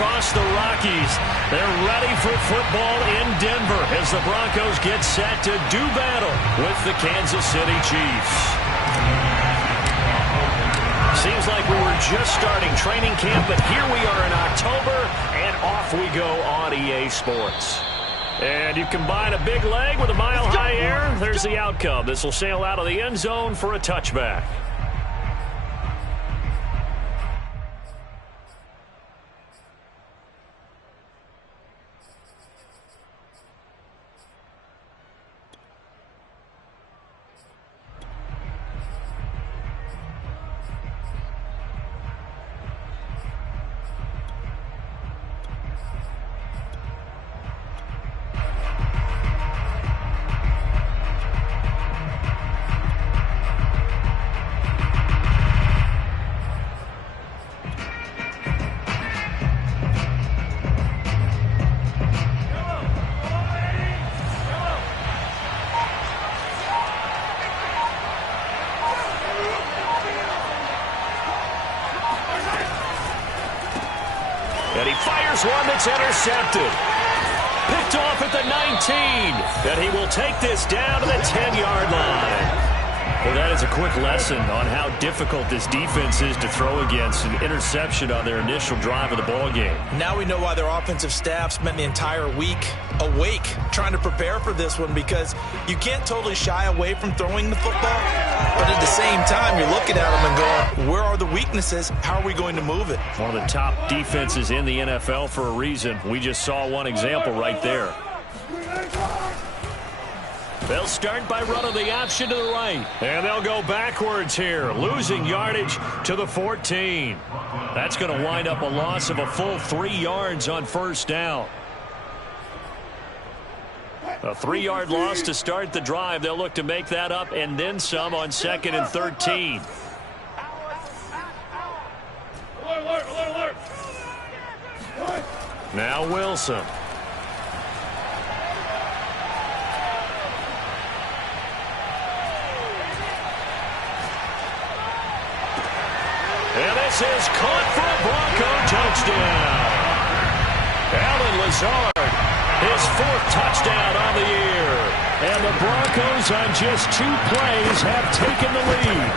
across the Rockies. They're ready for football in Denver as the Broncos get set to do battle with the Kansas City Chiefs. Seems like we were just starting training camp, but here we are in October, and off we go on EA Sports. And you combine a big leg with a mile-high air, there's the outcome. This will sail out of the end zone for a touchback. And he fires one that's intercepted. Picked off at the 19. And he will take this down to the 10-yard line. Well, that is a quick lesson on how difficult this defense is to throw against. An interception on their initial drive of the ball game. Now we know why their offensive staff spent the entire week awake trying to prepare for this one, because you can't totally shy away from throwing the football, but at the same time you're looking at them and going, where are the weaknesses? How are we going to move it? One of the top defenses in the NFL for a reason. We just saw one example right there. They'll start by running the option to the right. And they'll go backwards here, losing yardage to the 14. That's going to wind up a loss of a full 3 yards on first down. A 3-yard loss to start the drive. They'll look to make that up and then some on 2nd and 13. Alert. Now Wilson. And this is caught for a Bronco touchdown. Allen Lazard, his 4th touchdown on the year. And the Broncos on just 2 plays have taken the lead.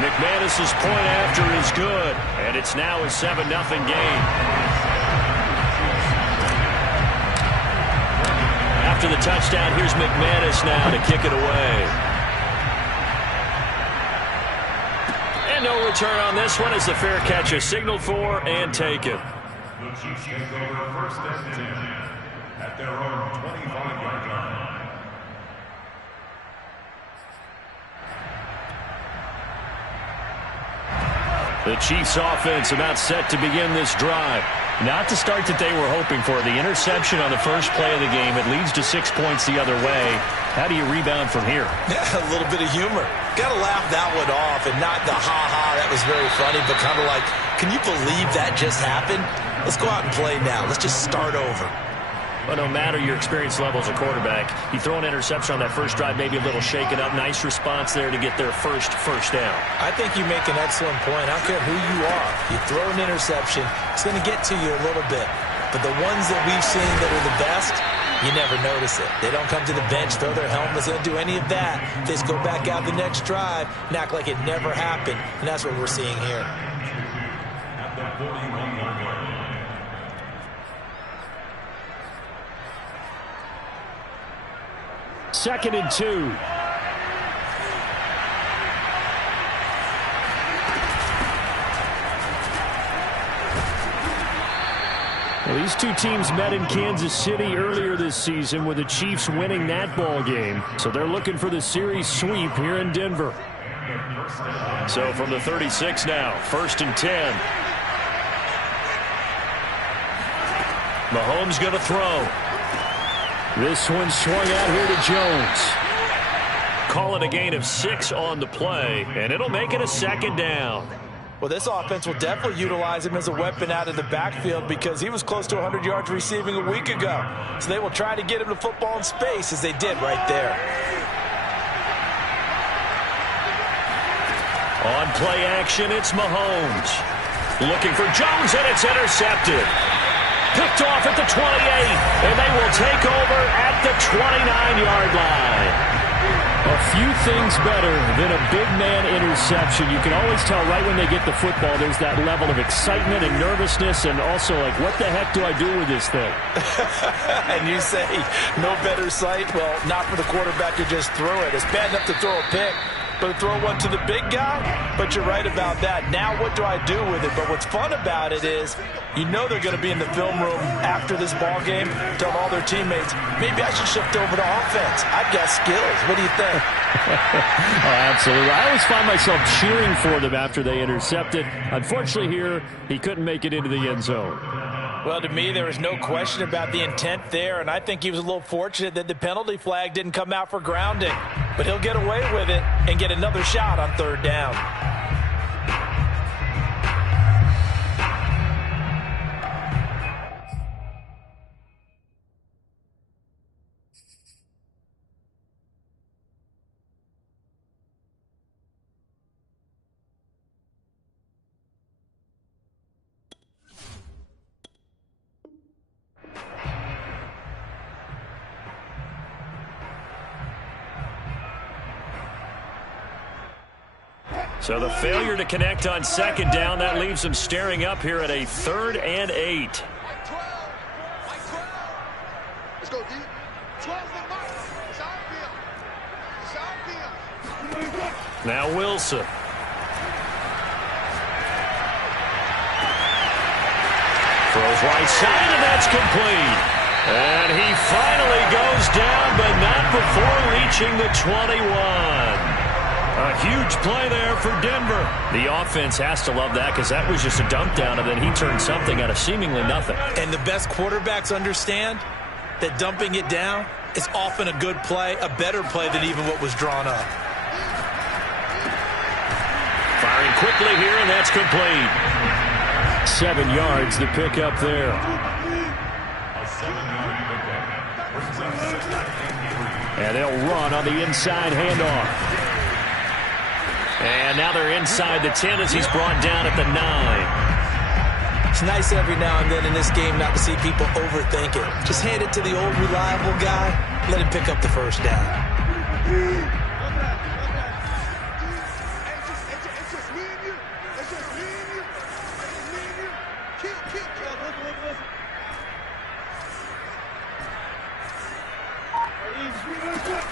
McManus's point after is good, and it's now a 7-0 game. After the touchdown, here's McManus now to kick it away. No return on this one as the fair catch is signaled for and taken. The Chiefs take over 1st and 10 at their own 25-yard line. The Chiefs offense about set to begin this drive. Not the start that they were hoping for. The interception on the first play of the game. It leads to 6 points the other way. How do you rebound from here? Yeah, a little bit of humor. Got to laugh that one off, and not the ha-ha, that was very funny, but kind of like, can you believe that just happened? Let's go out and play now. Let's just start over. Well, no matter your experience level as a quarterback, you throw an interception on that first drive, maybe a little shaken up. Nice response there to get their first down. I think you make an excellent point. I don't care who you are. You throw an interception, it's going to get to you a little bit. But the ones that we've seen that are the best, you never notice it. They don't come to the bench, throw their helmets, they don't do any of that. They just go back out the next drive and act like it never happened. And that's what we're seeing here. At the 41-yard line. Second and 2. Well, these two teams met in Kansas City earlier this season with the Chiefs winning that ball game. So they're looking for the series sweep here in Denver. So from the 36 now, 1st and 10. Mahomes going to throw. This one swung out here to Jones. Call it a gain of 6 on the play, and it'll make it a 2nd down. Well, this offense will definitely utilize him as a weapon out of the backfield because he was close to 100 yards receiving a week ago. So they will try to get him the football in space as they did right there. On play action, it's Mahomes. Looking for Jones, and it's intercepted. Picked off at the 28, and they will take over at the 29-yard line. A few things better than a big man interception. You can always tell right when they get the football, there's that level of excitement and nervousness, and also like, what the heck do I do with this thing? And you say, no better sight? Well, not for the quarterback to just throw it. It's bad enough to throw a pick, but to throw one to the big guy? But you're right about that. Now what do I do with it? But what's fun about it is, you know they're going to be in the film room after this ball game, tell all their teammates, maybe I should shift over to offense. I've got skills. What do you think? Oh, absolutely. I always find myself cheering for them after they intercepted. Unfortunately here, he couldn't make it into the end zone. Well, to me, there was no question about the intent there, and I think he was a little fortunate that the penalty flag didn't come out for grounding. But he'll get away with it and get another shot on third down. So the failure to connect on second down, that leaves them staring up here at a 3rd and 8. Let's go deep. 12 the mark. Now Wilson. Throws right side, and that's complete. And he finally goes down, but not before reaching the 21. A huge play there for Denver. The offense has to love that because that was just a dunk down, and then he turned something out of seemingly nothing. And the best quarterbacks understand that dumping it down is often a good play, a better play than even what was drawn up. Firing quickly here, and that's complete. 7 yards to pick up there. A 7-yard pickup brings up 2nd and 3. And they'll run on the inside handoff. And now they're inside the 10 as he's brought down at the 9. It's nice every now and then in this game not to see people overthink it. Just hand it to the old reliable guy, let him pick up the first down.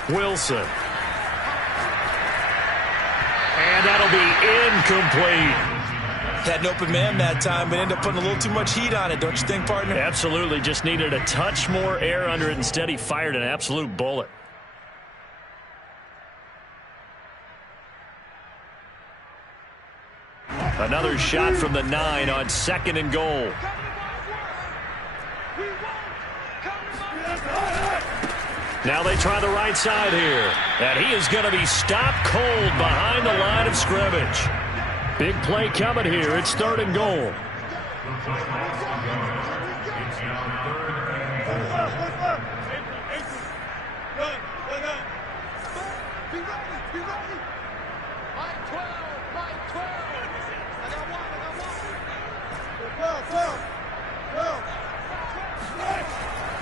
Wilson. And that'll be incomplete. Had an open man that time, but ended up putting a little too much heat on it, don't you think, partner? Absolutely. Just needed a touch more air under it. Instead, he fired an absolute bullet. Another shot from the 9 on 2nd and goal. Now they try the right side here. And he is going to be stopped cold behind the line of scrimmage. Big play coming here. It's 3rd and goal.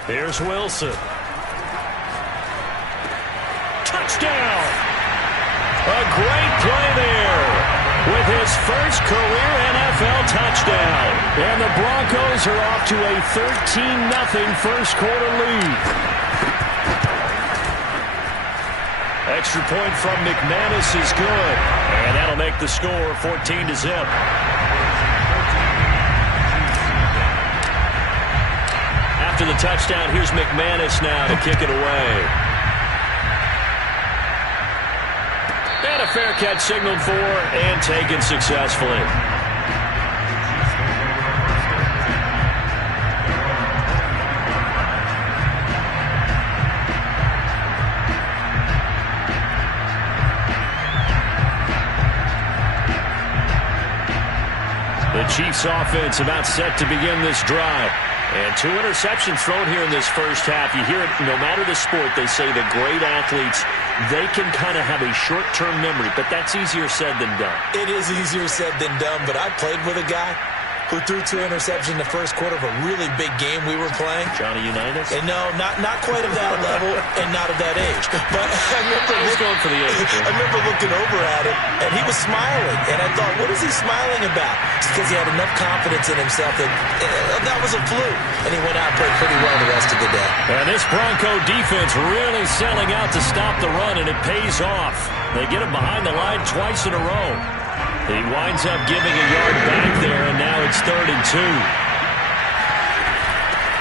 Here's Wilson. Touchdown! A great play there with his first career NFL touchdown. And the Broncos are off to a 13-0 first quarter lead. Extra point from McManus is good. And that'll make the score 14-0. After the touchdown, here's McManus now to kick it away. And a fair catch signaled for and taken successfully. The Chiefs offense about set to begin this drive. And 2 interceptions thrown here in this first half. You hear it no matter the sport, they say the great athletes, they can kind of have a short-term memory, but that's easier said than done. It is easier said than done, but I played with a guy who threw 2 interceptions in the first quarter of a really big game we were playing. Johnny Unitas? And no, not quite of that level and not of that age. But I remember going for the age. I remember looking over at him, and he was smiling. And I thought, what is he smiling about? It's because he had enough confidence in himself that that was a fluke. And he went out and played pretty well the rest of the day. And this Bronco defense really selling out to stop the run, and it pays off. They get him behind the line twice in a row. He winds up giving a yard back there, and now it's 3rd and 2.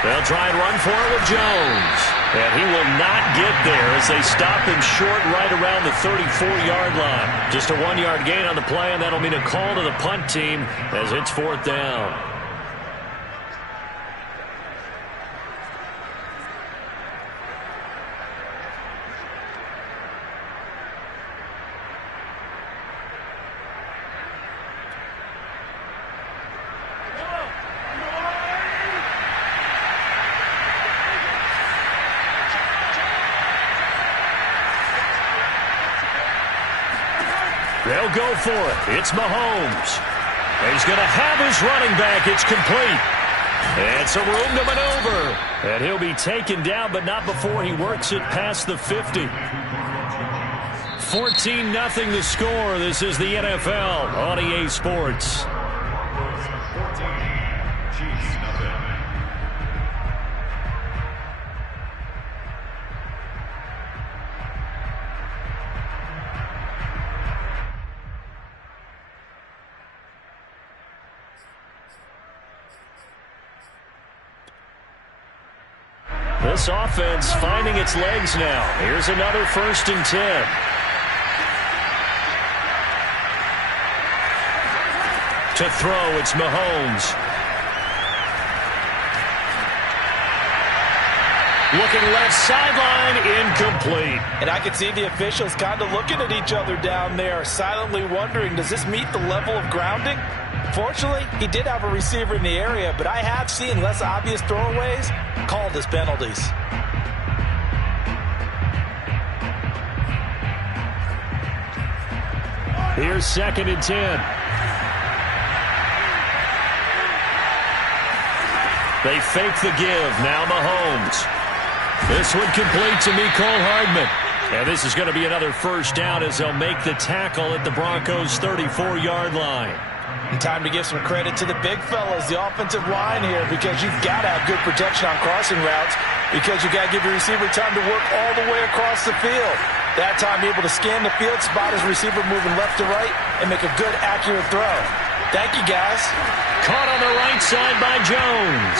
They'll try and run for it with Jones. And he will not get there as they stop him short right around the 34-yard line. Just a 1-yard gain on the play, and that'll mean a call to the punt team as it's 4th down. They'll go for it. It's Mahomes. He's going to have his running back. It's complete. And some room to maneuver. And he'll be taken down, but not before he works it past the 50. 14-0 the score. This is the NFL on EA Sports. This offense finding its legs now. Here's another 1st and 10. To throw, it's Mahomes. Looking left sideline, incomplete. And I can see the officials kind of looking at each other down there, silently wondering, does this meet the level of grounding? Fortunately, he did have a receiver in the area, but I have seen less obvious throwaways called as penalties. Here's 2nd and 10. They fake the give. Now Mahomes. This one complete to Mecole Hardman. And this is going to be another 1st down as they'll make the tackle at the Broncos' 34-yard line. And time to give some credit to the big fellas, the offensive line here, because you've got to have good protection on crossing routes, because you've got to give your receiver time to work all the way across the field. That time, be able to scan the field, spot his receiver moving left to right, and make a good, accurate throw. Thank you, guys. Caught on the right side by Jones.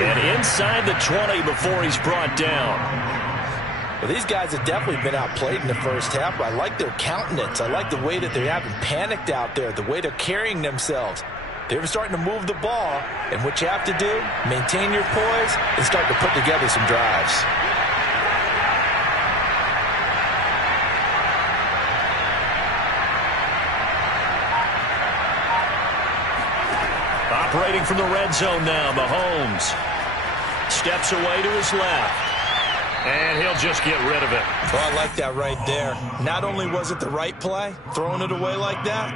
And inside the 20 before he's brought down. Well, these guys have definitely been outplayed in the first half, but I like their countenance. I like the way that they haven't panicked out there, the way they're carrying themselves. They're starting to move the ball, and what you have to do, maintain your poise and start to put together some drives. Operating from the red zone now, Mahomes. Steps away to his left. And he'll just get rid of it. Well, I like that right there. Not only was it the right play, throwing it away like that,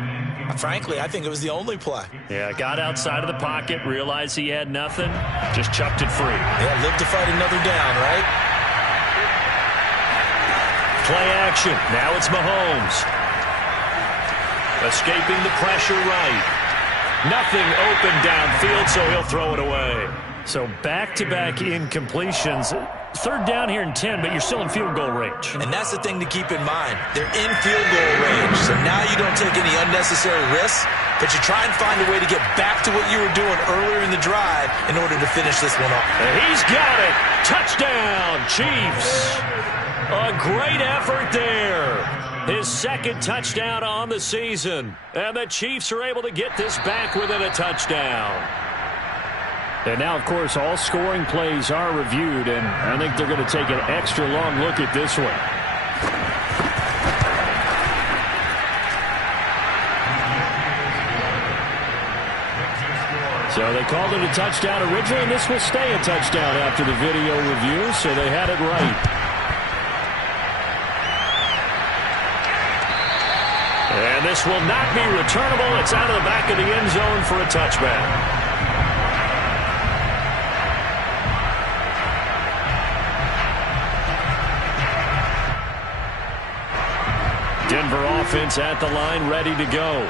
frankly, I think it was the only play. Yeah, got outside of the pocket, realized he had nothing, just chucked it free. Yeah, live to fight another down, right? Play action. Now it's Mahomes. Escaping the pressure right. Nothing open downfield, so he'll throw it away. So back-to-back incompletions. 3rd down here and 10, but you're still in field goal range. And that's the thing to keep in mind. They're in field goal range, so now you don't take any unnecessary risks, but you try and find a way to get back to what you were doing earlier in the drive in order to finish this one off. And he's got it. Touchdown, Chiefs. A great effort there. His 2nd touchdown on the season. And the Chiefs are able to get this back within a touchdown. And now, of course, all scoring plays are reviewed, and I think they're going to take an extra long look at this one. So they called it a touchdown originally, and this will stay a touchdown after the video review, so they had it right. And this will not be returnable. It's out of the back of the end zone for a touchback. Denver offense at the line, ready to go.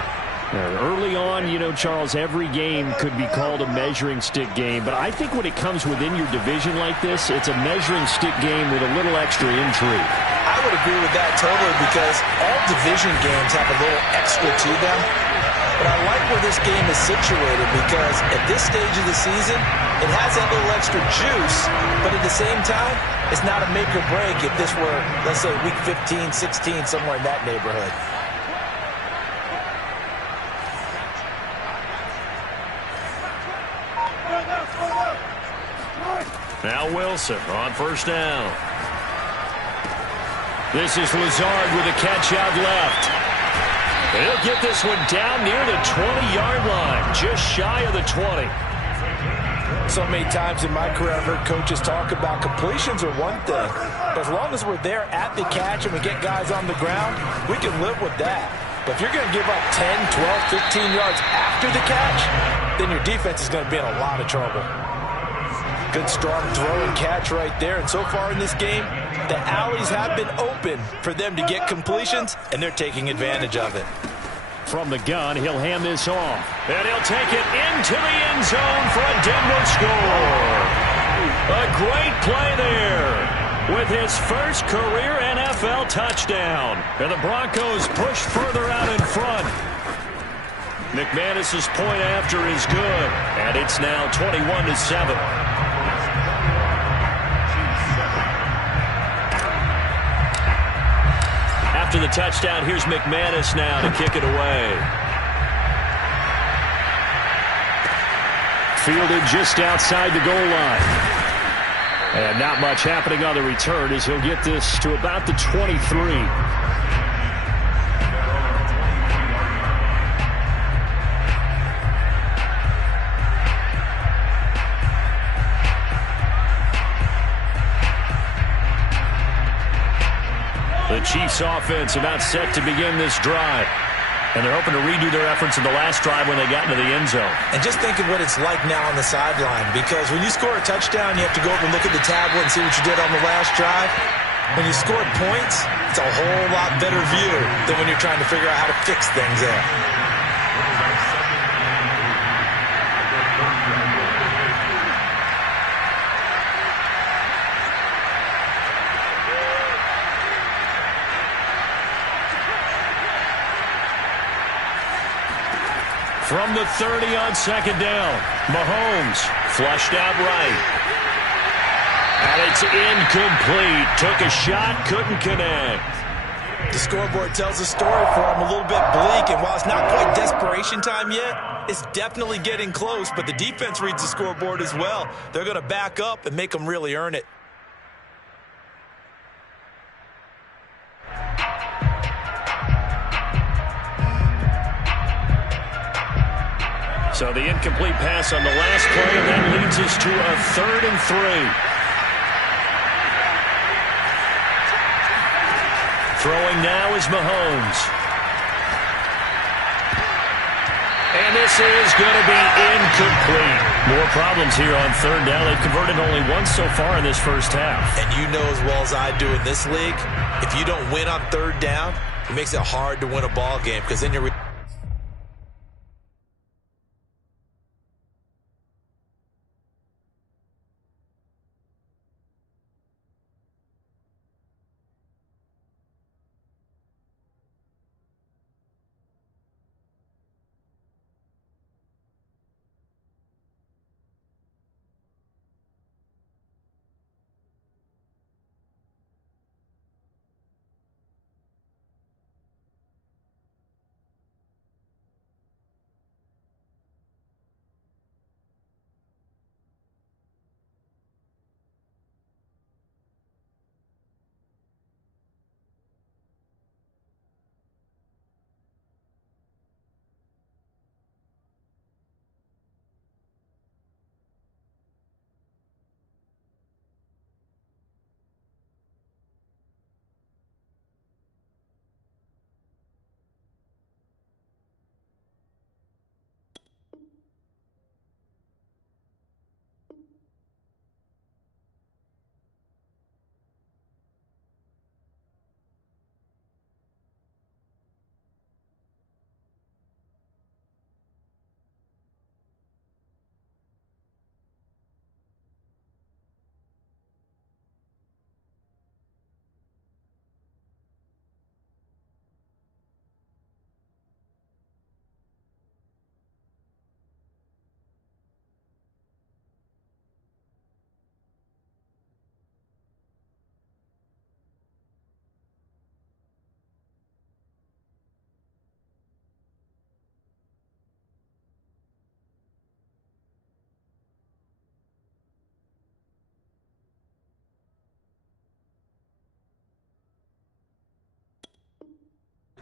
Early on, you know, Charles, every game could be called a measuring stick game. But I think when it comes within your division like this, it's a measuring stick game with a little extra intrigue. I would agree with that totally because all division games have a little extra to them. But I like where this game is situated because at this stage of the season, it has that little extra juice. But at the same time, it's not a make or break if this were, let's say, week 15, 16, somewhere in that neighborhood. Now Wilson on first down. This is Lazard with a catch out left. And he'll get this one down near the 20-yard line, just shy of the 20. So many times in my career I've heard coaches talk about completions are one thing. But as long as we're there at the catch and we get guys on the ground, we can live with that. But if you're going to give up 10, 12, 15 yards after the catch, then your defense is going to be in a lot of trouble. Good, strong throw and catch right there. And so far in this game, the alleys have been open for them to get completions, and they're taking advantage of it. From the gun, he'll hand this off. And he'll take it into the end zone for a Denver score. A great play there with his first career NFL touchdown. And the Broncos push further out in front. McManus's point after is good. And it's now 21-7. After the touchdown, here's McManus now to kick it away. Fielded just outside the goal line. And not much happening on the return as he'll get this to about the 23. The Chiefs offense about set to begin this drive. And they're hoping to redo their efforts in the last drive when they got into the end zone. And just think of what it's like now on the sideline, because when you score a touchdown, you have to go up and look at the tablet and see what you did on the last drive. When you score points, it's a whole lot better view than when you're trying to figure out how to fix things there. From the 30 on second down, Mahomes flushed out right. And it's incomplete. Took a shot, couldn't connect. The scoreboard tells a story for him, a little bit bleak, and while it's not quite desperation time yet, it's definitely getting close, but the defense reads the scoreboard as well. They're going to back up and make them really earn it. So the incomplete pass on the last play, and that leads us to a 3rd and 3. Throwing now is Mahomes. And this is going to be incomplete. More problems here on 3rd down. They've converted only once so far in this first half. And you know as well as I do in this league, if you don't win on 3rd down, it makes it hard to win a ball game because then you're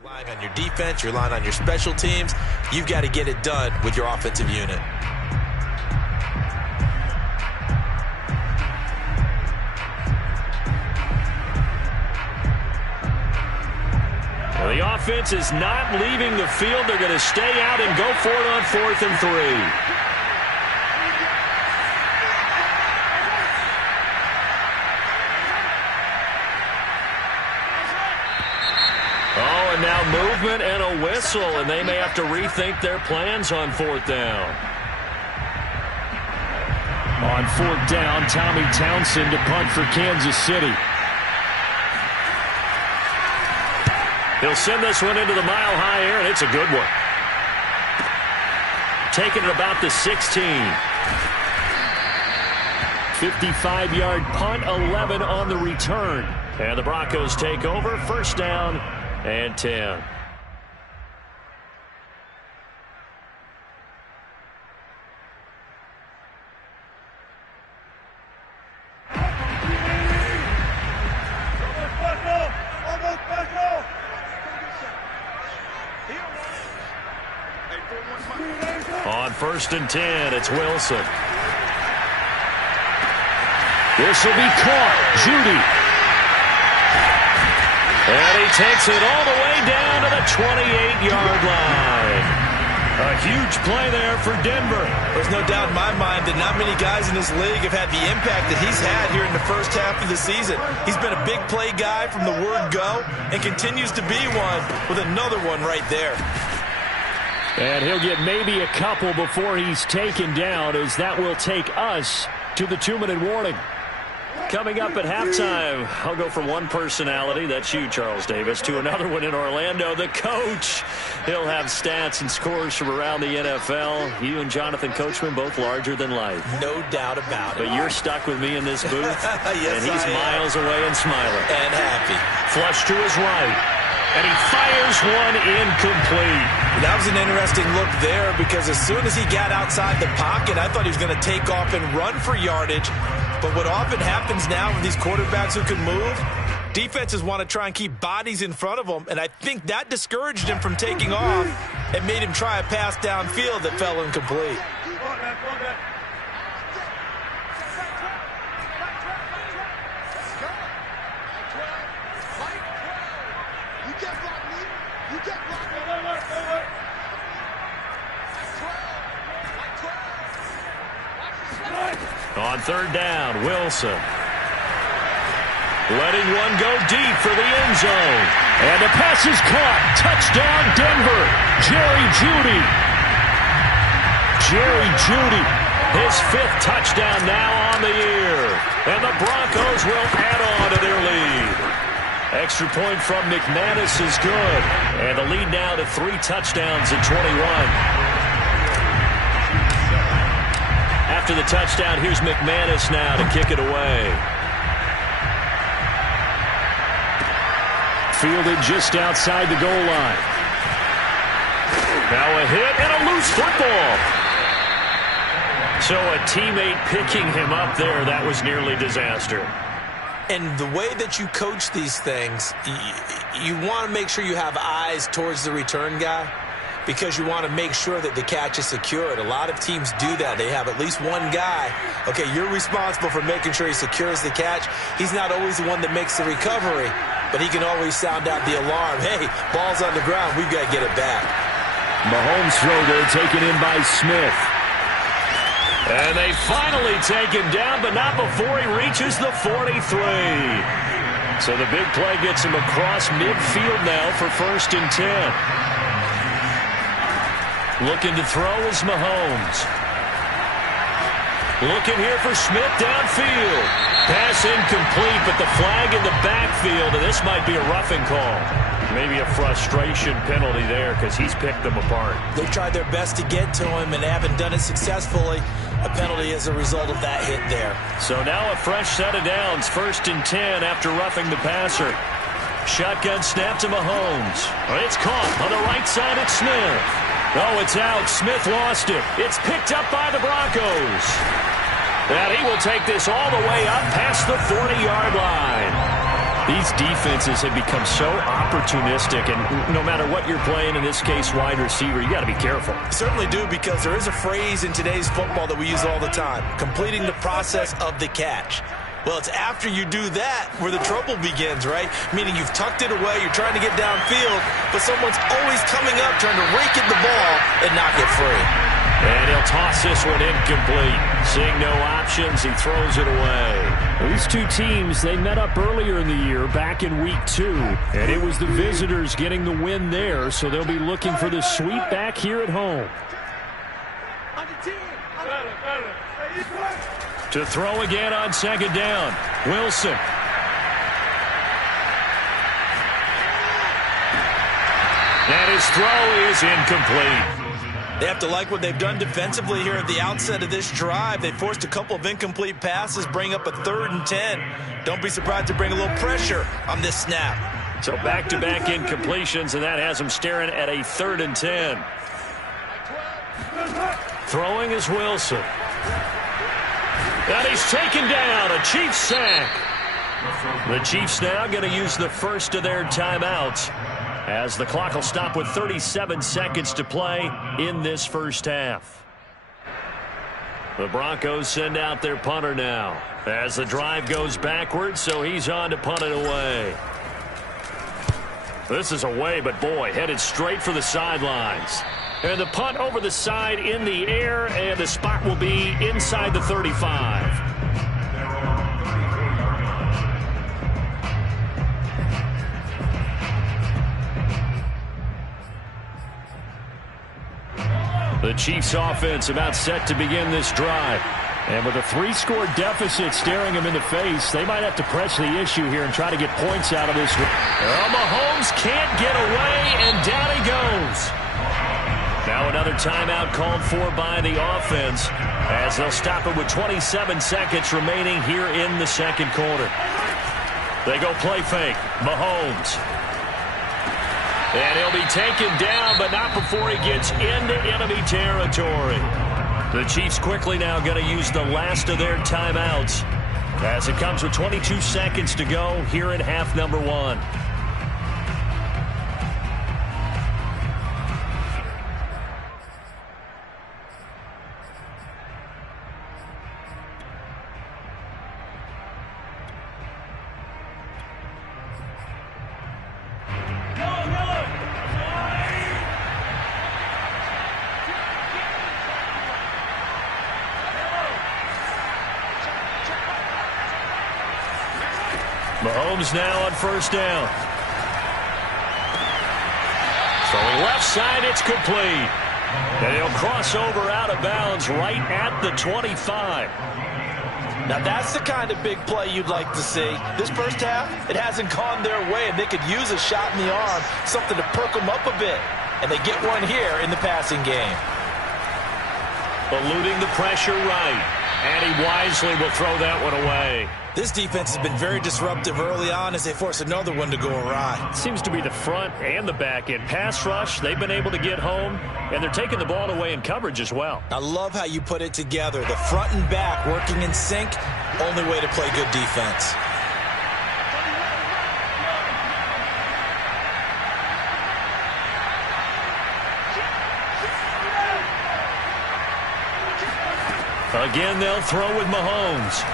Relying on your defense, you're relying on your special teams. You've got to get it done with your offensive unit. Well, the offense is not leaving the field. They're going to stay out and go for it on 4th and 3. Oh, and now movement and a whistle, and they may have to rethink their plans on 4th down. On 4th down, Tommy Townsend to punt for Kansas City. He'll send this one into the mile-high air, and it's a good one. Taking it about the 16. 55-yard punt, 11 on the return. And the Broncos take over, 1st down and 10. On 1st and 10, it's Wilson. This will be caught. Judy. And he takes it all the way down to the 28-yard line. A huge play there for Denver. There's no doubt in my mind that not many guys in this league have had the impact that he's had here in the first half of the season. He's been a big play guy from the word go and continues to be one with another one right there. And he'll get maybe a couple before he's taken down, as that will take us to the 2-minute warning. Coming up at halftime, I'll go from one personality, that's you, Charles Davis, to another one in Orlando, the coach. He'll have stats and scores from around the NFL. You and Jonathan Coachman, both larger than life. No doubt about it. But you're stuck with me in this booth, yes, and he's miles away and smiling. And happy. Flush to his right. And he fires one incomplete. That was an interesting look there, because as soon as he got outside the pocket, I thought he was going to take off and run for yardage. But what often happens now with these quarterbacks who can move, defenses want to try and keep bodies in front of them, and I think that discouraged him from taking off and made him try a pass downfield that fell incomplete. On 3rd down, Wilson. Letting one go deep for the end zone. And the pass is caught. Touchdown, Denver. Jerry Jeudy. Jerry Jeudy. His 5th touchdown now on the year. And the Broncos will add on to their lead. Extra point from McManus is good. And the lead now to 3 touchdowns at 21. After the touchdown, here's McManus now to kick it away. Fielded just outside the goal line. Now a hit and a loose football. So a teammate picking him up there, that was nearly disaster. And the way that you coach these things, you want to make sure you have eyes towards the return guy, because you want to make sure that the catch is secured. A lot of teams do that. They have at least one guy. Okay, you're responsible for making sure he secures the catch. He's not always the one that makes the recovery, but he can always sound out the alarm. Hey, ball's on the ground. We've got to get it back. Mahomes throw there taken in by Smith. And they finally take him down, but not before he reaches the 43. So the big play gets him across midfield now for 1st and 10. Looking to throw is Mahomes. Looking here for Smith downfield. Pass incomplete, but the flag in the backfield, and this might be a roughing call. Maybe a frustration penalty there, because he's picked them apart. They've tried their best to get to him and haven't done it successfully. A penalty as a result of that hit there. So now a fresh set of downs. 1st and 10 after roughing the passer. Shotgun snap to Mahomes. It's caught on the right side at Smith. Oh, it's out. Smith lost it. It's picked up by the Broncos. And he will take this all the way up past the 40-yard line. These defenses have become so opportunistic, and no matter what you're playing, in this case wide receiver, you got to be careful. Certainly do, because there is a phrase in today's football that we use all the time: completing the process of the catch. Well, it's after you do that where the trouble begins, right? Meaning you've tucked it away, you're trying to get downfield, but someone's always coming up trying to rake at the ball and knock it free. And he'll toss this one incomplete. Seeing no options, he throws it away. These two teams, they met up earlier in the year, back in week 2, and it was the visitors getting the win there, so they'll be looking for the sweep back here at home. To throw again on second down, Wilson. And his throw is incomplete. They have to like what they've done defensively here at the outset of this drive. They forced a couple of incomplete passes, bring up a 3rd and 10. Don't be surprised to bring a little pressure on this snap. So back-to-back incompletions, and that has him staring at a 3rd and 10. Throwing is Wilson. And he's taken down, a Chiefs sack. The Chiefs now going to use the first of their timeouts, as the clock will stop with 37 seconds to play in this first half. The Broncos send out their punter now as the drive goes backwards, so he's on to punt it away. This is away, but boy, headed straight for the sidelines. And the punt over the side in the air, and the spot will be inside the 35. The Chiefs offense about set to begin this drive. And with a 3-score deficit staring them in the face, they might have to press the issue here and try to get points out of this one. Well, Mahomes can't get away, and down he goes. Now another timeout called for by the offense, as they'll stop it with 27 seconds remaining here in the second quarter. They go play fake. Mahomes. And he'll be taken down, but not before he gets into enemy territory. The Chiefs quickly now going to use the last of their timeouts, as it comes with 22 seconds to go here in half number 1. Mahomes now on first down. Throwing left side, it's complete. And he'll cross over out of bounds right at the 25. Now that's the kind of big play you'd like to see. This first half, it hasn't gone their way, and they could use a shot in the arm, something to perk them up a bit. And they get one here in the passing game. Eluding the pressure right. And he wisely will throw that one away. This defense has been very disruptive early on as they force another one to go awry. Seems to be the front and the back end. Pass rush, they've been able to get home, and they're taking the ball away in coverage as well. I love how you put it together. The front and back working in sync, only way to play good defense. Again, they'll throw with Mahomes.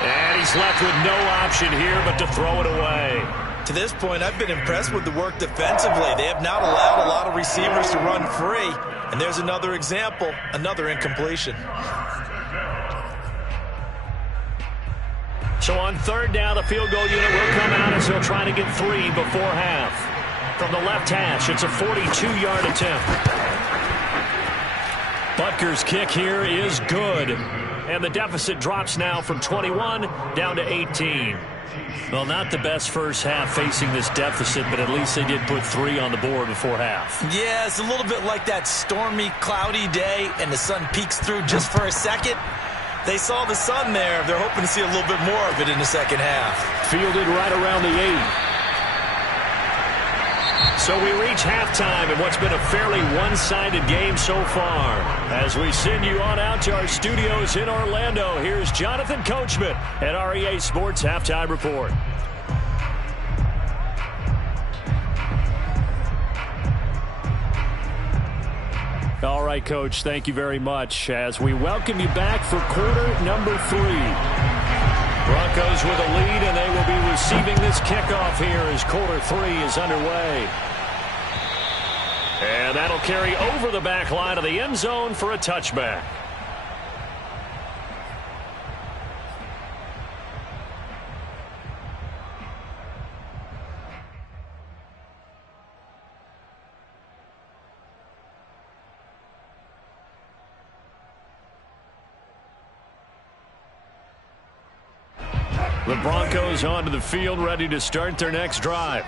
And he's left with no option here but to throw it away. To this point, I've been impressed with the work defensively. They have not allowed a lot of receivers to run free. And there's another example, another incompletion. So on third down, the field goal unit will come out as they'll try to get 3 before half. From the left hash, it's a 42-yard attempt. Butker's kick here is good. And the deficit drops now from 21 down to 18. Well, not the best first half facing this deficit, but at least they did put 3 on the board before half. Yeah, it's a little bit like that stormy, cloudy day, and the sun peeks through just for a second. They saw the sun there. They're hoping to see a little bit more of it in the second half. Fielded right around the 8. So we reach halftime in what's been a fairly one-sided game so far. As we send you on out to our studios in Orlando, here's Jonathan Coachman at REA Sports Halftime Report. All right, Coach, thank you very much as we welcome you back for quarter number 3. Broncos with a lead, and they will be receiving this kickoff here as quarter 3 is underway. And that'll carry over the back line of the end zone for a touchback. The Broncos onto the field, ready to start their next drive.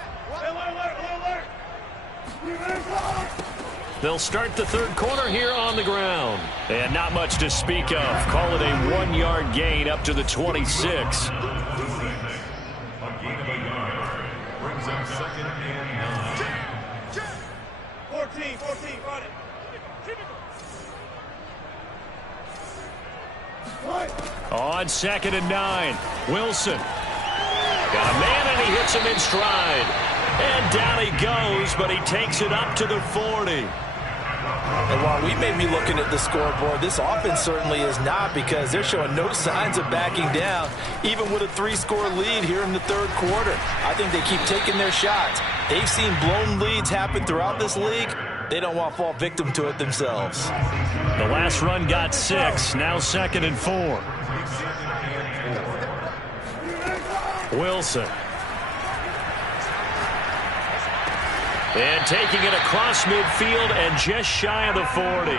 They'll start the third quarter here on the ground. And not much to speak of. Call it a 1-yard gain up to the 26. A gain of a yard brings up 2nd and 9. 14, run it. On 2nd and 9, Wilson. Got a man, and he hits him in stride. And down he goes, but he takes it up to the 40. And while we may be looking at the scoreboard, this offense certainly is not, because they're showing no signs of backing down, even with a 3-score lead here in the third quarter. I think they keep taking their shots. They've seen blown leads happen throughout this league. They don't want to fall victim to it themselves. The last run got 6, now 2nd and 4. Wilson. And taking it across midfield and just shy of the 40.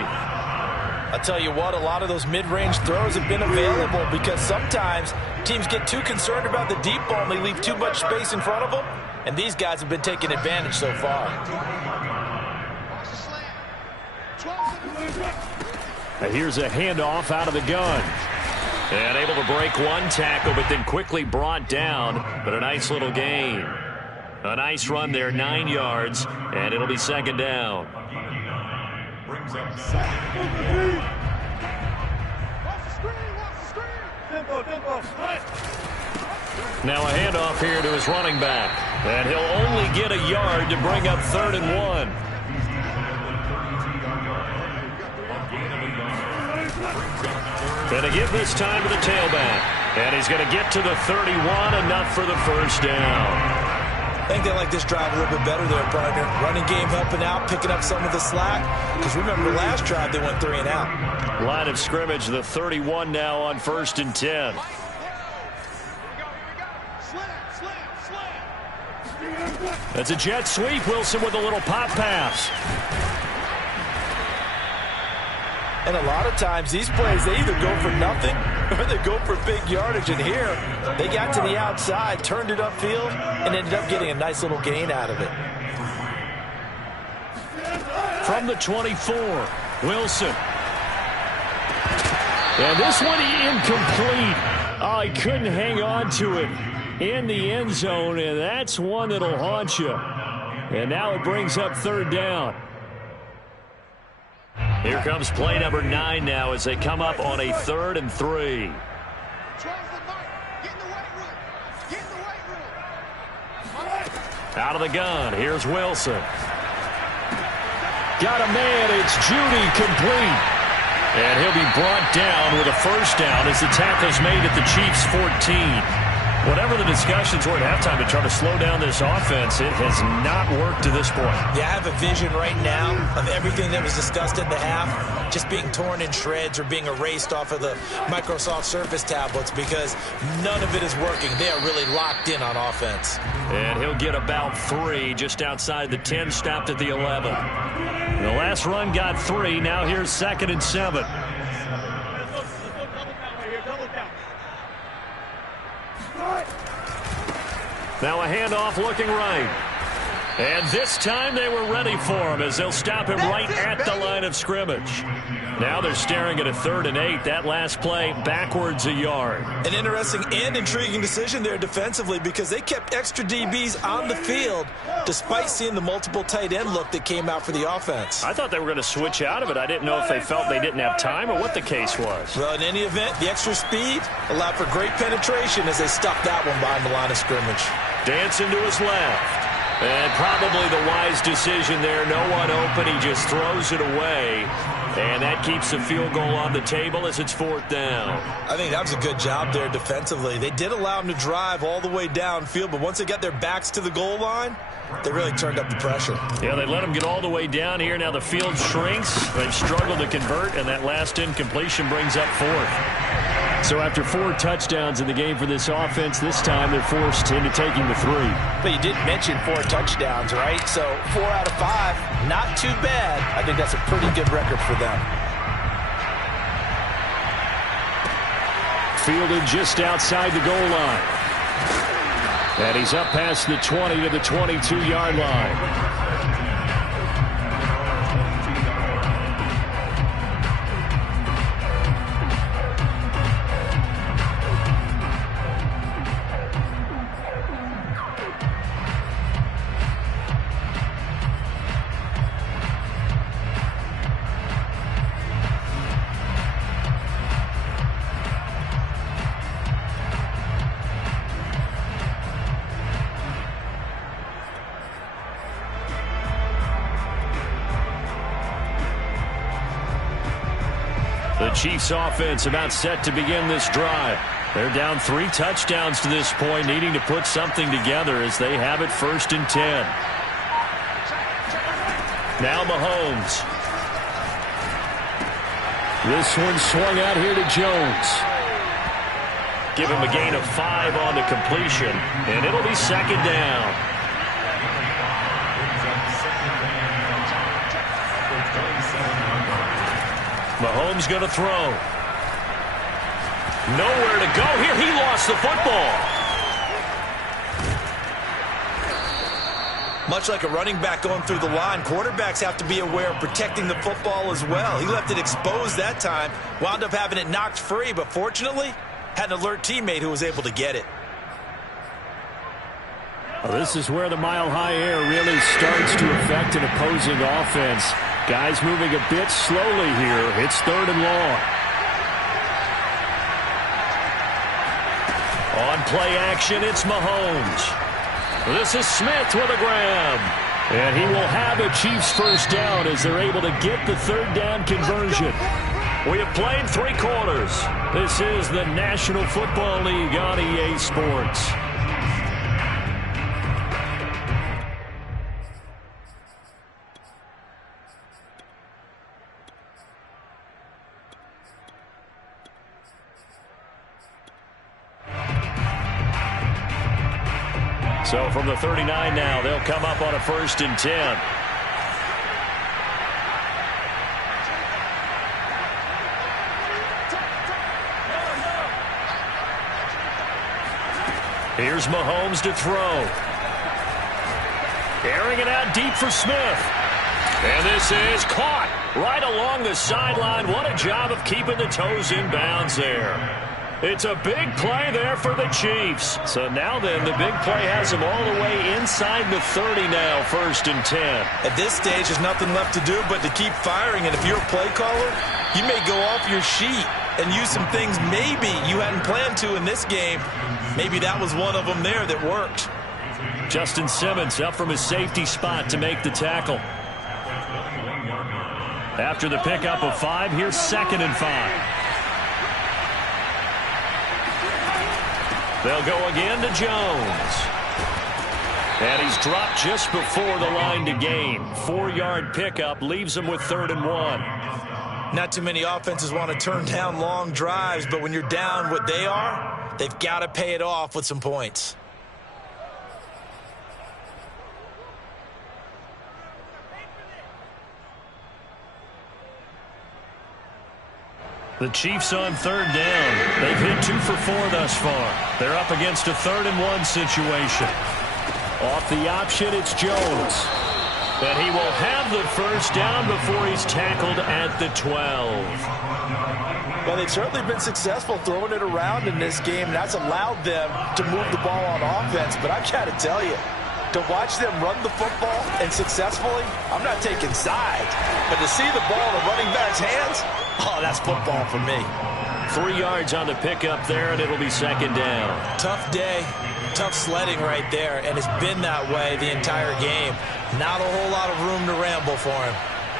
I'll tell you what, a lot of those mid-range throws have been available, because sometimes teams get too concerned about the deep ball and they leave too much space in front of them, and these guys have been taking advantage so far. And here's a handoff out of the gun. And able to break one tackle, but then quickly brought down. But a nice little gain. A nice run there, 9 yards, and it'll be 2nd down. Brings up 2nd. Now a handoff here to his running back. And he'll only get a yard to bring up 3rd and 1. Going to give this time to the tailback. And he's going to get to the 31, enough for the first down. I think they like this drive a little bit better there, partner. Running game helping out, picking up some of the slack. Because remember, last drive they went 3 and out. Line of scrimmage, the 31 now on 1st and 10. That's a jet sweep. Wilson with a little pop pass. And a lot of times these plays, they either go for nothing or they go for big yardage. And here, they got to the outside, turned it upfield, and ended up getting a nice little gain out of it. From the 24, Wilson. And this one incomplete. Oh, he couldn't hang on to it in the end zone, and that's one that'll haunt you. And now it brings up 3rd down. Here comes play number 9 now as they come up on a 3rd and 3. Out of the gun, here's Wilson. Got a man, it's Judy, complete. And he'll be brought down with a first down as the tackle's made at the Chiefs' 14. Whatever the discussions were at halftime to try to slow down this offense, it has not worked to this point. Yeah, I have a vision right now of everything that was discussed at the half just being torn in shreds or being erased off of the Microsoft Surface tablets, because none of it is working. They are really locked in on offense. And he'll get about 3 just outside the 10, stopped at the 11. The last run got 3. Now here's 2nd and 7. Now a handoff looking right. And this time they were ready for him as they'll stop him right at the line of scrimmage. Now they're staring at a 3rd and 8. That last play backwards a yard. An interesting and intriguing decision there defensively because they kept extra DBs on the field despite seeing the multiple tight end look that came out for the offense. I thought they were going to switch out of it. I didn't know if they felt they didn't have time or what the case was. Well, in any event, the extra speed allowed for great penetration as they stuck that one behind the line of scrimmage. Dancing to his left. And probably the wise decision there. No one open. He just throws it away. And that keeps the field goal on the table as it's 4th down. I think that was a good job there defensively. They did allow them to drive all the way downfield, but once they got their backs to the goal line, they really turned up the pressure. Yeah, they let them get all the way down here. Now the field shrinks. They've struggled to convert, and that last incompletion brings up 4th. So after 4 touchdowns in the game for this offense, this time they're forced into taking the 3. But you did mention 4 touchdowns, right? So 4 out of 5, not too bad. I think that's a pretty good record for them. Fielded just outside the goal line. And he's up past the 20 to the 22-yard line. The Chiefs offense about set to begin this drive. They're down 3 touchdowns to this point, needing to put something together as they have it 1st and 10. Now Mahomes. This one swung out here to Jones. Give him a gain of 5 on the completion, and it'll be 2nd down. Mahomes going to throw. Nowhere to go here. He lost the football. Much like a running back going through the line, quarterbacks have to be aware of protecting the football as well. He left it exposed that time, wound up having it knocked free, but fortunately had an alert teammate who was able to get it. Well, this is where the mile-high air really starts to affect an opposing offense. Guys moving a bit slowly here. It's 3rd and long. On play action, it's Mahomes. This is Smith with a grab. And he will have a Chiefs 1st down as they're able to get the 3rd down conversion. We have played 3 quarters. This is the National Football League on EA Sports. So from the 39 now, they'll come up on a 1st and 10. Here's Mahomes to throw. Airing it out deep for Smith. And this is caught right along the sideline. What a job of keeping the toes in bounds there. It's a big play there for the Chiefs. So now then, the big play has them all the way inside the 30 now, 1st and 10. At this stage, there's nothing left to do but to keep firing. And if you're a play caller, you may go off your sheet and use some things maybe you hadn't planned to in this game. Maybe that was one of them there that worked. Justin Simmons up from his safety spot to make the tackle. After the pickup of 5, here's 2nd and 5. They'll go again to Jones. And he's dropped just before the line to gain. 4-yard pickup leaves him with 3rd and 1. Not too many offenses want to turn down long drives, but when you're down what they are, they've got to pay it off with some points. The Chiefs on 3rd down. They've hit 2 for 4 thus far. They're up against a 3rd and 1 situation. Off the option, it's Jones. And he will have the first down before he's tackled at the 12. Well, they've certainly been successful throwing it around in this game, and that's allowed them to move the ball on offense. But I've got to tell you, to watch them run the football and successfully, I'm not taking sides. But to see the ball in the running back's hands, oh, that's football for me. 3 yards on the pickup there, and it'll be second down. Tough day, tough sledding right there, and it's been that way the entire game. Not a whole lot of room to ramble for him.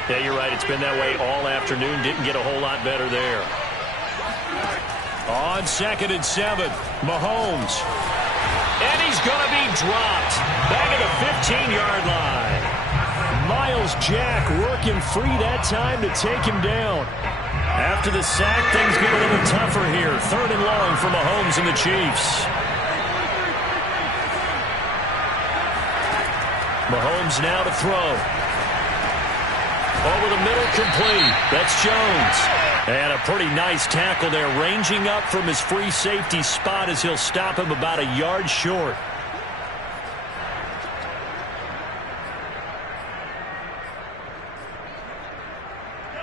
Yeah, you're right. It's been that way all afternoon. Didn't get a whole lot better there. On 2nd and 7, Mahomes. And he's going to be dropped back at the 15-yard line. Myles Jack working free that time to take him down. After the sack, things get a little tougher here. 3rd and long for Mahomes and the Chiefs. Mahomes now to throw. Over the middle, complete. That's Jones. And a pretty nice tackle there, ranging up from his free safety spot as he'll stop him about a yard short.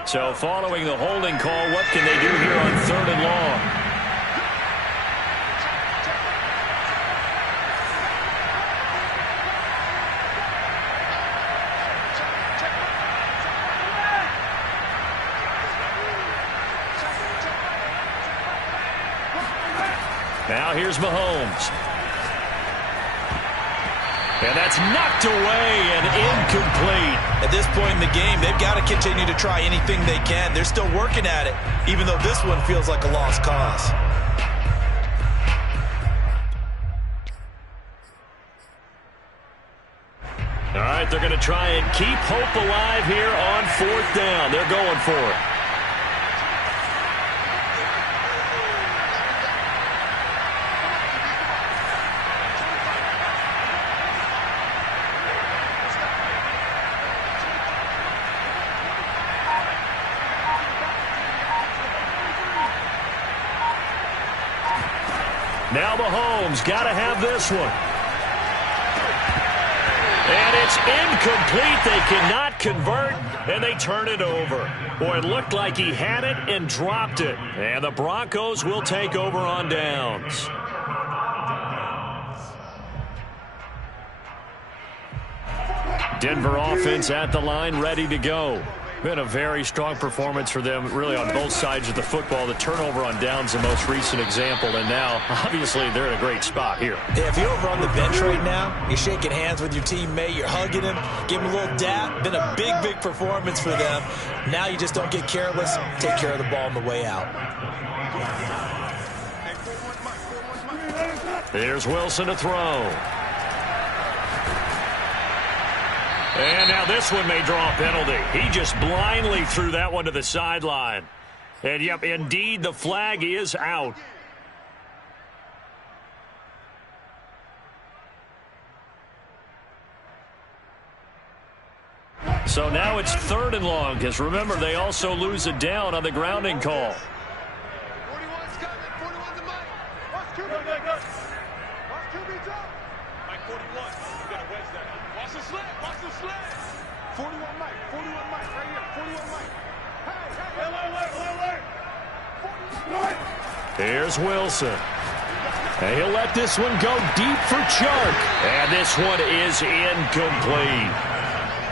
So following the holding call, what can they do here on 3rd and long? Now here's Mahomes. And that's knocked away and incomplete. At this point in the game, they've got to continue to try anything they can. They're still working at it, even though this one feels like a lost cause. All right, they're going to try and keep hope alive here on 4th down. They're going for it. Now Mahomes got to have this one. And it's incomplete. They cannot convert, and they turn it over. Boy, it looked like he had it and dropped it. And the Broncos will take over on downs. Denver offense at the line, ready to go. Been a very strong performance for them, really, on both sides of the football. The turnover on downs, the most recent example, and now, obviously, they're in a great spot here. Yeah, if you're over on the bench right now, you're shaking hands with your teammate, you're hugging him, give him a little dap. Been a big, big performance for them. Now you just don't get careless. Take care of the ball on the way out. There's Wilson to throw. And now this one may draw a penalty. He just blindly threw that one to the sideline. And, yep, indeed, the flag is out. So now it's 3rd and long, because remember, they also lose a down on the grounding call. 41's coming. 41's the mic. Watch QB. Watch QB jump. Mike 41. You got to wedge that. Watch the sled. Watch the sled. 41 Mike. 41 Mike. Right here. 41 Mike. Hey. Here's Wilson. And he'll let this one go deep for Chark. And this one is incomplete.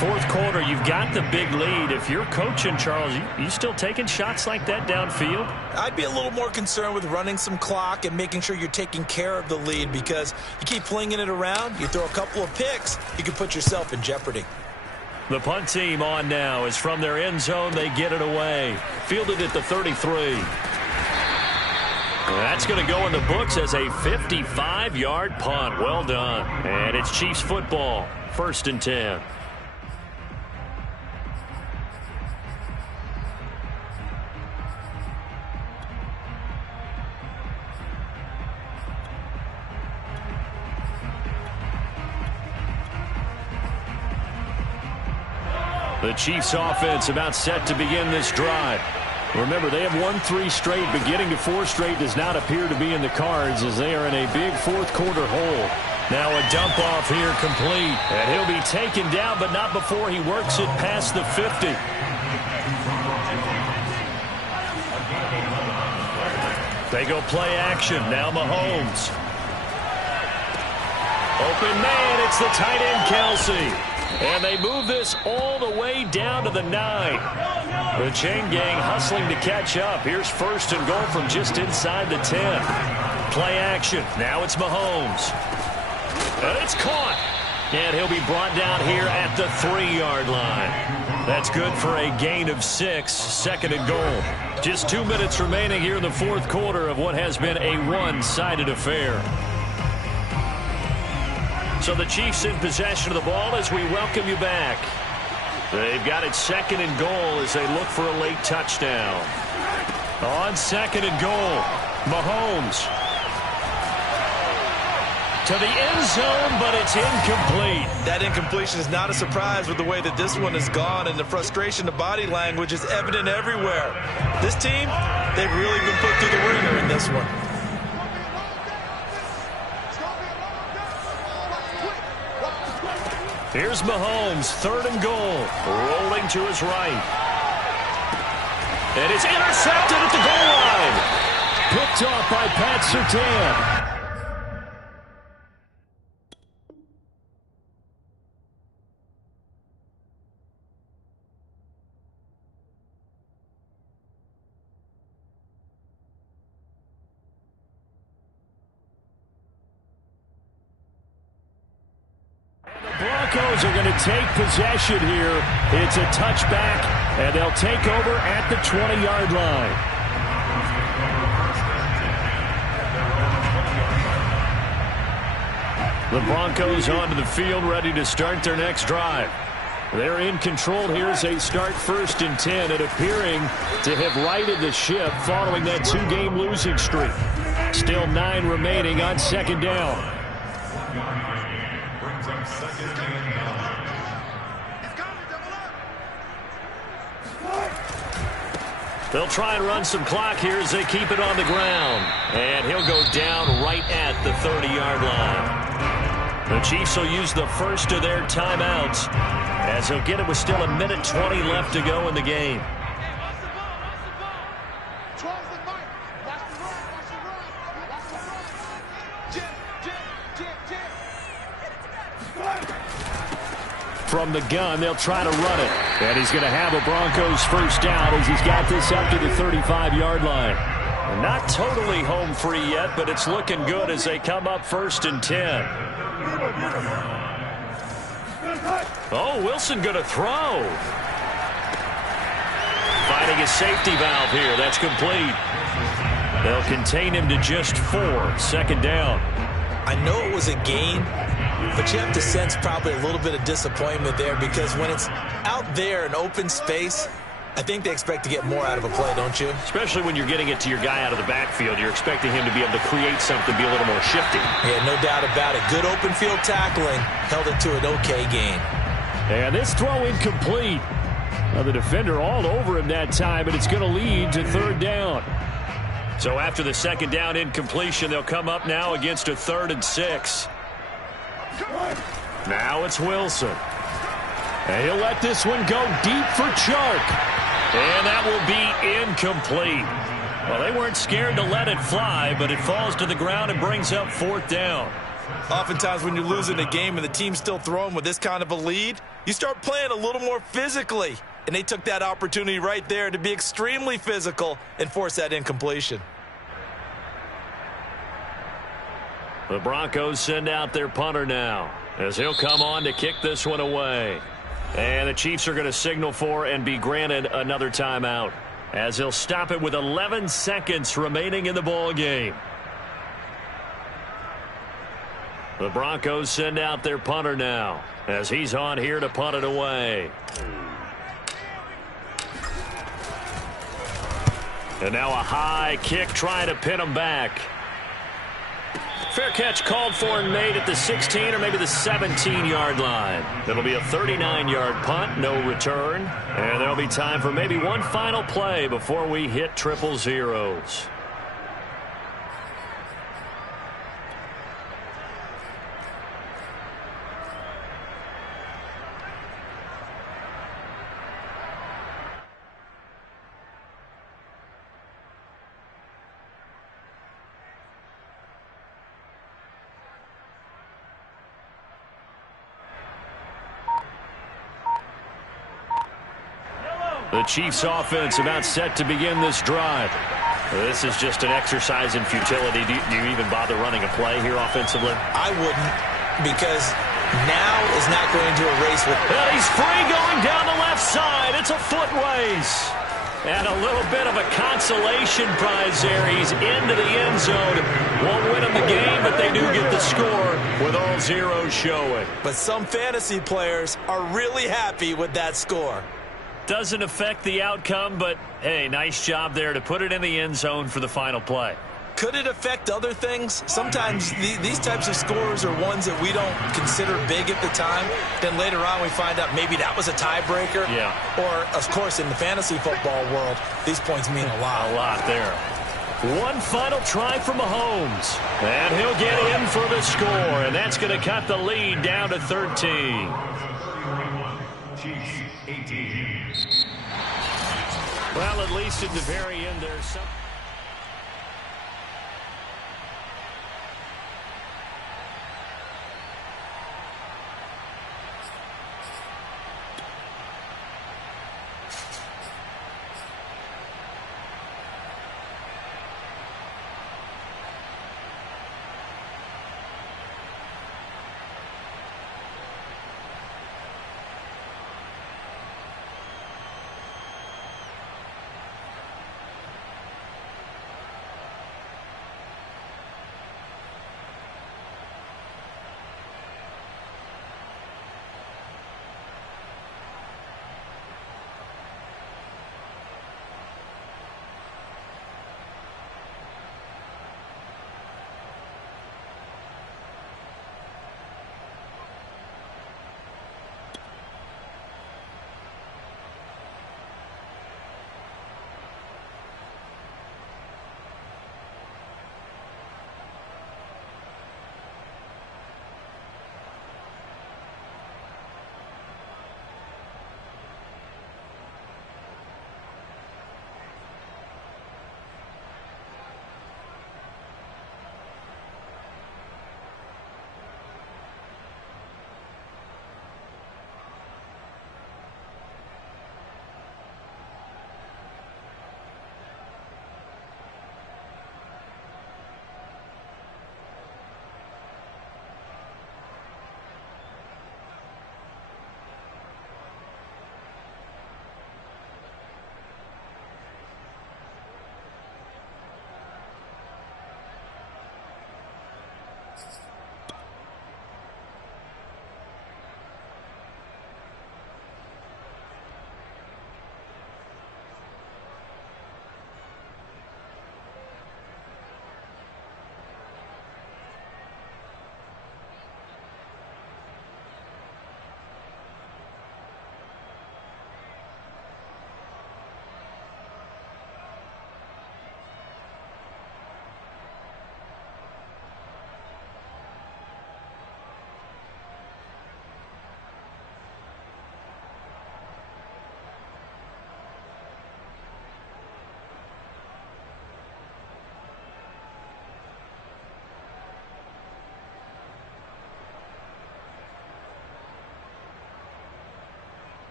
4th quarter, you've got the big lead. If you're coaching, Charles, you still taking shots like that downfield? I'd be a little more concerned with running some clock and making sure you're taking care of the lead, because you keep flinging it around, you throw a couple of picks, you can put yourself in jeopardy. The punt team on now is from their end zone. They get it away. Fielded at the 33. That's going to go in the books as a 55-yard punt. Well done. And it's Chiefs football. 1st and 10. The Chiefs offense about set to begin this drive. Remember, they have won 3 straight, but getting to 4 straight does not appear to be in the cards, as they are in a big 4th quarter hole. Now a dump off here complete. And he'll be taken down, but not before he works it past the 50. They go play action. Now Mahomes. Open man, it's the tight end, Kelsey. And they move this all the way down to the 9. The chain gang hustling to catch up. Here's first and goal from just inside the 10. Play action. Now it's Mahomes. And it's caught. And he'll be brought down here at the 3-yard line. That's good for a gain of 6. Second and goal. Just 2 minutes remaining here in the fourth quarter of what has been a one-sided affair. So the Chiefs in possession of the ball as we welcome you back. They've got it second and goal as they look for a late touchdown. On second and goal, Mahomes. To the end zone, but it's incomplete. That incompletion is not a surprise with the way that this one has gone, and the frustration, the body language is evident everywhere. This team, they've really been put through the ringer in this one. Here's Mahomes, third and goal, rolling to his right. And it's intercepted at the goal line. Picked off by Pat Surtain. Broncos are going to take possession here. It's a touchback, and they'll take over at the 20-yard line. The Broncos onto the field, ready to start their next drive. They're in control here as they start first and 10, and appearing to have righted the ship following that 2-game losing streak. Still 9 remaining on second down. They'll try and run some clock here as they keep it on the ground. And he'll go down right at the 30-yard line. The Chiefs will use the first of their timeouts as he'll get it with still 1:20 left to go in the game. From the gun, they'll try to run it. And he's going to have a Broncos first down as he's got this up to the 35-yard line. Not totally home free yet, but it's looking good as they come up first and 10. Oh, Wilson going to throw. Finding a safety valve here. That's complete. They'll contain him to just 4. Second down. I know it was a gain, but you have to sense probably a little bit of disappointment there because when it's out there in open space, I think they expect to get more out of a play, don't you? Especially when you're getting it to your guy out of the backfield. You're expecting him to be able to create something, be a little more shifty. Yeah, no doubt about it. Good open field tackling held it to an okay gain. And this throw incomplete. Now the defender all over him that time, and it's going to lead to third down. So after the second down incompletion, they'll come up now against a 3rd and 6. Now it's Wilson. And he'll let this one go deep for Chark. And that will be incomplete. Well, they weren't scared to let it fly, but it falls to the ground and brings up 4th down. Oftentimes when you're losing a game and the team's still throwing with this kind of a lead, you start playing a little more physically. And they took that opportunity right there to be extremely physical and force that incompletion. The Broncos send out their punter now as he'll come on to kick this one away. And the Chiefs are going to signal for and be granted another timeout as he'll stop it with 11 seconds remaining in the ball game. The Broncos send out their punter now as he's on here to punt it away. And now a high kick trying to pin him back. Fair catch called for and made at the 16 or maybe the 17-yard line. It'll be a 39-yard punt, no return. And there'll be time for maybe one final play before we hit triple zeros. The Chiefs offense about set to begin this drive. This is just an exercise in futility. Do you even bother running a play here offensively? I wouldn't, because now is not going to erase what... And he's free going down the left side. It's a foot race. And a little bit of a consolation prize there. He's into the end zone. Won't win him the game, but they do get the score with all zeros showing. But some fantasy players are really happy with that score. Doesn't affect the outcome, but, hey, nice job there to put it in the end zone for the final play. Could it affect other things? Sometimes these types of scores are ones that we don't consider big at the time. Then later on we find out maybe that was a tiebreaker. Yeah. Or, of course, in the fantasy football world, these points mean a lot. A lot there. One final try from Mahomes. And he'll get in for the score. And that's going to cut the lead down to 13. Chiefs 18. Well, at least at the very end there's some...